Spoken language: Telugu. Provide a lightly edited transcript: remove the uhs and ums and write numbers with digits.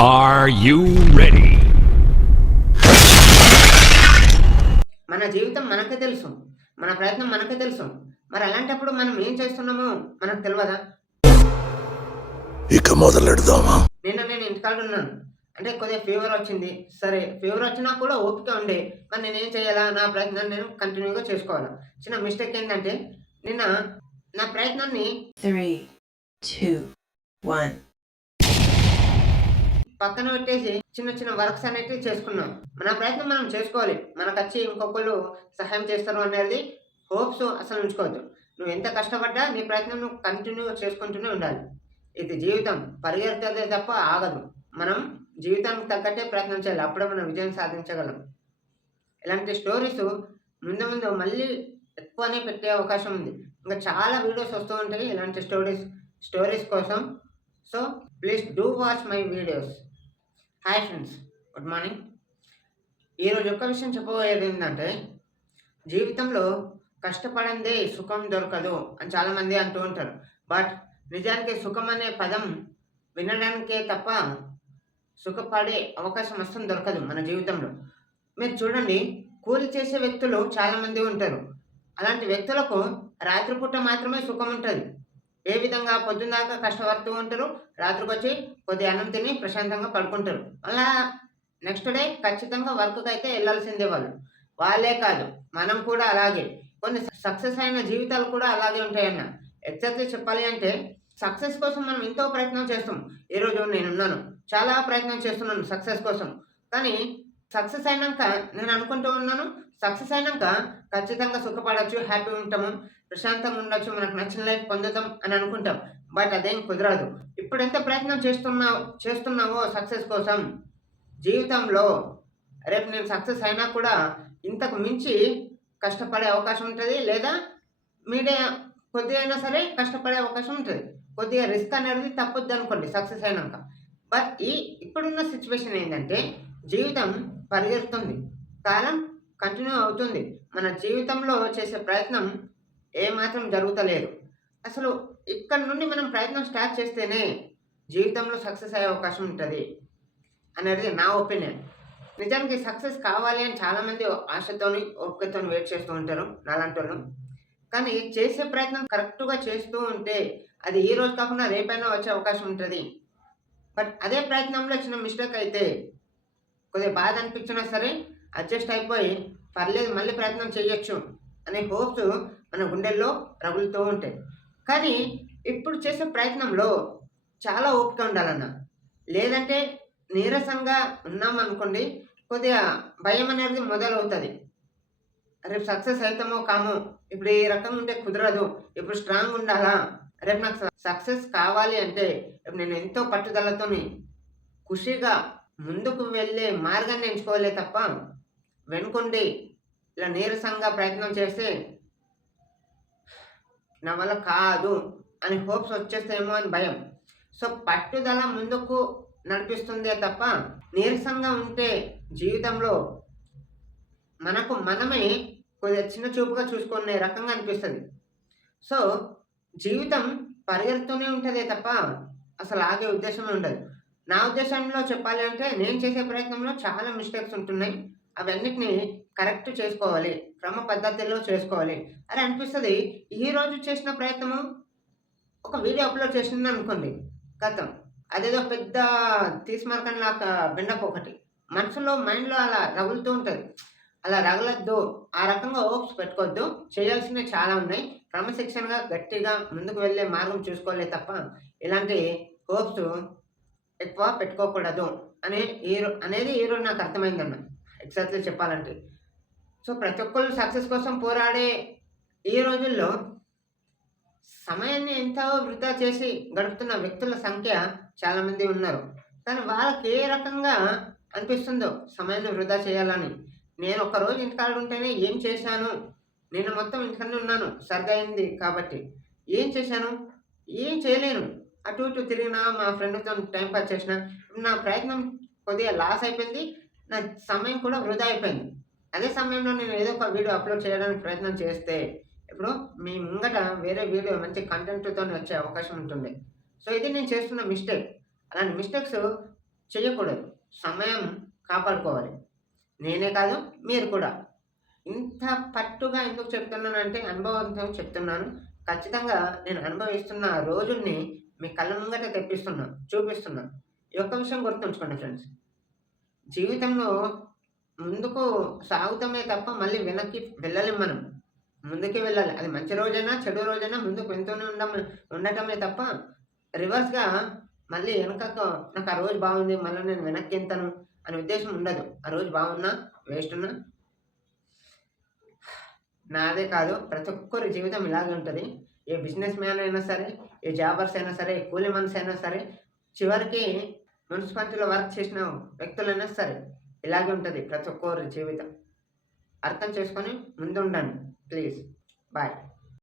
Are you ready? మన జీవితం మనకే తెలుసు. మన ప్రయత్నం మనకే తెలుసు. మరి అలాంటప్పుడు మనం ఏం చేస్తున్నామో మనకు తెలవదా? ఇక మొదలెడదామా? నేను ఇంటికాడ ఉన్నాను. అంటే కొద్దిగా ఫీవర్ వచ్చింది. సరే ఫీవర్ వచ్చినా కూడా ఓపిక ఉండే. మరి నేనేం చేయాలా? నా ప్రయత్నాన్ని నేను కంటిన్యూగా చేసుకోవాలా. చిన్న మిస్టేక్ ఏంటంటే నిన్న నా ప్రయత్నాన్ని 3, 2, 1. పక్కన పెట్టేసి చిన్న చిన్న వర్క్స్ అనేటివి చేసుకున్నాం. మన ప్రయత్నం మనం చేసుకోవాలి. మనకొచ్చి ఇంకొకళ్ళు సహాయం చేస్తారు అనేది హోప్స్ అసలు ఉంచుకోవద్దు. నువ్వు ఎంత కష్టపడ్డా నీ ప్రయత్నం నువ్వు కంటిన్యూ చేసుకుంటూనే ఉండాలి. ఇది జీవితం పరిగెత్తదే తప్ప ఆగదు. మనం జీవితానికి తగ్గట్టే ప్రయత్నం చేయాలి. అప్పుడే మనం విజయం సాధించగలం. ఇలాంటి స్టోరీస్ ముందు ముందు మళ్ళీ ఎక్కువనే పెట్టే అవకాశం ఉంది. ఇంకా చాలా వీడియోస్ వస్తూ ఉంటాయి ఇలాంటి స్టోరీస్ కోసం. So please do watch my videos. Hi friends, good morning. ఈరోజు ఒక్క విషయం చెప్పబోయేది ఏంటంటే, జీవితంలో కష్టపడందే సుఖం దొరకదు అని చాలామంది అంటూ ఉంటారు. బట్ నిజానికి సుఖం అనే పదం వినడానికే తప్ప సుఖపడే అవకాశం అస్సలు దొరకదు మన జీవితంలో. మీరు చూడండి, కూలి చేసే వ్యక్తులు చాలామంది ఉంటారు. అలాంటి వ్యక్తులకు రాత్రిపూట మాత్రమే సుఖం ఉంటుంది. ఏ విధంగా పొద్దున్నదాకా కష్టపడుతూ ఉంటారు, రాత్రికి వచ్చి కొద్దిగా అన్నం తిని ప్రశాంతంగా పడుకుంటారు. అలా నెక్స్ట్ డే ఖచ్చితంగా వర్క్కి అయితే వెళ్ళాల్సిందే వాళ్ళే కాదు, మనం కూడా అలాగే. కొన్ని సక్సెస్ అయిన జీవితాలు కూడా అలాగే ఉంటాయన్న. ఎగ్జాక్ట్లీ చెప్పాలి అంటే సక్సెస్ కోసం మనం ఎంతో ప్రయత్నం చేస్తాం. ఈరోజు నేనున్నాను, చాలా ప్రయత్నం చేస్తున్నాను సక్సెస్ కోసం. కానీ సక్సెస్ అయినాక నేను అనుకుంటూ ఉన్నాను, సక్సెస్ అయినాక ఖచ్చితంగా సుఖపడవచ్చు, హ్యాపీ ఉంటాము, ప్రశాంతంగా ఉండొచ్చు, మనకు నచ్చిన లైఫ్ పొందుతాం అని అనుకుంటాం. బట్ అదేం కుదరదు. ఇప్పుడు ఎంత ప్రయత్నం చేస్తున్నావో సక్సెస్ కోసం జీవితంలో, రేపు నేను సక్సెస్ అయినా కూడా ఇంతకు మించి కష్టపడే అవకాశం ఉంటుంది. లేదా మీడియా కొద్దిగా అయినా సరే కష్టపడే అవకాశం ఉంటుంది. కొద్దిగా రిస్క్ అనేది తప్పొద్దు అనుకోండి సక్సెస్ అయినాక. బట్ ఇప్పుడున్న సిచ్యువేషన్ ఏంటంటే, జీవితం పరిగెడుతుంది, కాలం కంటిన్యూ అవుతుంది. మన జీవితంలో చేసే ప్రయత్నం ఏమాత్రం జరుగుతలేదు. అసలు ఇక్కడ నుండి మనం ప్రయత్నం స్టార్ట్ చేస్తేనే జీవితంలో సక్సెస్ అయ్యే అవకాశం ఉంటుంది అనేది నా ఒపీనియన్. నిజానికి సక్సెస్ కావాలి అని చాలామంది ఆశతోని ఓపికతోని వెయిట్ చేస్తూ ఉంటారు నాలాంటి వాళ్ళు. కానీ చేసే ప్రయత్నం కరెక్ట్గా చేస్తూ ఉంటే అది ఈ రోజు కాకుండా రేపైనా వచ్చే అవకాశం ఉంటుంది. బట్ అదే ప్రయత్నంలో చిన్న మిస్టేక్ అయితే కొద్దిగా బాధ అనిపించినా సరే అడ్జస్ట్ అయిపోయి పర్లేదు మళ్ళీ ప్రయత్నం చేయొచ్చు అనే హోప్స్ మన గుండెల్లో రగులుతూ ఉంటాయి. కానీ ఇప్పుడు చేసే ప్రయత్నంలో చాలా ఓపిక ఉండాలన్న. లేదంటే నీరసంగా ఉన్నామనుకోండి, కొద్దిగా భయం అనేది మొదలవుతుంది. రేపు సక్సెస్ అవుతామో కామో, ఇప్పుడు ఈ రకంగా ఉంటే కుదరదు, ఇప్పుడు స్ట్రాంగ్ ఉండాలా, రేపు నాకు సక్సెస్ కావాలి అంటే ఇప్పుడు నేను ఎంతో పట్టుదలతోని ఖుషిగా ముందుకు వెళ్ళే మార్గాన్ని ఎంచుకోలే తప్ప వెనుకొండి ఇలా నీరసంగా ప్రయత్నం చేస్తే నా వల్ల కాదు అని హోప్స్ వచ్చేస్తేమో అని భయం. సో పట్టుదల ముందుకు నడిపిస్తుందే తప్ప నీరసంగా ఉంటే జీవితంలో మనకు మనమే కొద్దిగా చిన్న చూపుగా చూసుకునే రకంగా అనిపిస్తుంది. సో జీవితం పరిగెడుతూనే ఉంటుందే తప్ప అసలు ఆగే ఉద్దేశమే ఉండదు. నా ఉద్దేశంలో చెప్పాలి అంటే, నేను చేసే ప్రయత్నంలో చాలా మిస్టేక్స్ ఉంటున్నాయి. అవన్నిటిని కరెక్ట్ చేసుకోవాలి, క్రమ పద్ధతిలో చేసుకోవాలి అని అనిపిస్తుంది. ఈరోజు చేసిన ప్రయత్నము ఒక వీడియో అప్లోడ్ చేసింది అనుకోండి, గతం అదేదో పెద్ద తీసిమార్కంలాగా బెండప్ ఒకటి మనసులో మైండ్లో అలా రగులుతూ ఉంటుంది. అలా రగలొద్దు, ఆ రకంగా హోప్స్ పెట్టుకోవద్దు. చేయాల్సినవి చాలా ఉన్నాయి. క్రమశిక్షణగా గట్టిగా ముందుకు వెళ్ళే మార్గం చూసుకోలే తప్ప ఇలాంటి హోప్స్ ఎక్కువ పెట్టుకోకూడదు అనేది ఈరోజు నాకు అర్థమైందన్న. ఎగ్జాక్ట్లీ చెప్పాలంటే, సో ప్రతి ఒక్కళ్ళు సక్సెస్ కోసం పోరాడే ఈ రోజుల్లో సమయాన్ని ఎంతో వృధా చేసి గడుపుతున్న వ్యక్తుల సంఖ్య చాలామంది ఉన్నారు. కానీ వాళ్ళకి ఏ రకంగా అనిపిస్తుందో సమయాన్ని వృధా చేయాలని. నేను ఒక్కరోజు ఇంటికాడ ఉంటేనే ఏం చేశాను, నేను మొత్తం ఇంటికనే ఉన్నాను, సరిగా అయింది కాబట్టి ఏం చేశాను, ఏం చేయలేను. అటు ఇటు తిరిగినా, మా ఫ్రెండ్తో టైం పాస్ చేసిన, నా ప్రయత్నం కొద్దిగా లాస్ అయిపోయింది, నా సమయం కూడా వృధా అయిపోయింది. అదే సమయంలో నేను ఏదో ఒక వీడియో అప్లోడ్ చేయడానికి ప్రయత్నం చేస్తే ఇప్పుడు మీ ముంగట వేరే వీడియో మంచి కంటెంట్తో వచ్చే అవకాశం ఉంటుంది. సో ఇది నేను చేస్తున్న మిస్టేక్. అలాంటి మిస్టేక్స్ చేయకూడదు. సమయం కాపాడుకోవాలి. నేనే కాదు మీరు కూడా. ఇంత పట్టుగా ఎందుకు చెప్తున్నానంటే అనుభవంతో చెప్తున్నాను. ఖచ్చితంగా నేను అనుభవిస్తున్న రోజుల్ని మీ కళ్ళ ముంగట తెప్పిస్తున్నా, చూపిస్తున్నా. ఈ ఒక్క విషయం గుర్తుంచుకోండి ఫ్రెండ్స్. జీవితంలో ముందుకు సాగుతామే తప్ప మళ్ళీ వెనక్కి వెళ్ళలేం మనం. ముందుకే వెళ్ళాలి. అది మంచి రోజైనా, చెడు రోజైనా ముందుకు వెళ్తూనే ఉండటమే తప్ప రివర్స్‌గా మళ్ళీ వెనకకు నాకు ఆ రోజు బాగుంది. మళ్ళీ నేను వెనక్కెళ్తాను అనే ఉద్దేశ్యం ఉండదు. ఆ రోజు బాగున్నా, వేస్ట్ ఉన్నా నాదే కాదు ప్రతి ఒక్కరి జీవితం ఇలాగే ఉంటది. ఏ బిజినెస్ మ్యాన్ అయినా సరే, ఏ జాబర్స్ అయినా సరే, ఏ కూలి మనిషి అయినా సరే, చివరికి మున్సిపాలిటీలో వర్క్ చేసిన వ్యక్తులైనా సరే, ఇలాగే ఉంటది ప్రతి ఒక్కరి జీవితం. అర్థం చేసుకొని ముందుండండి ప్లీజ్. బాయ్.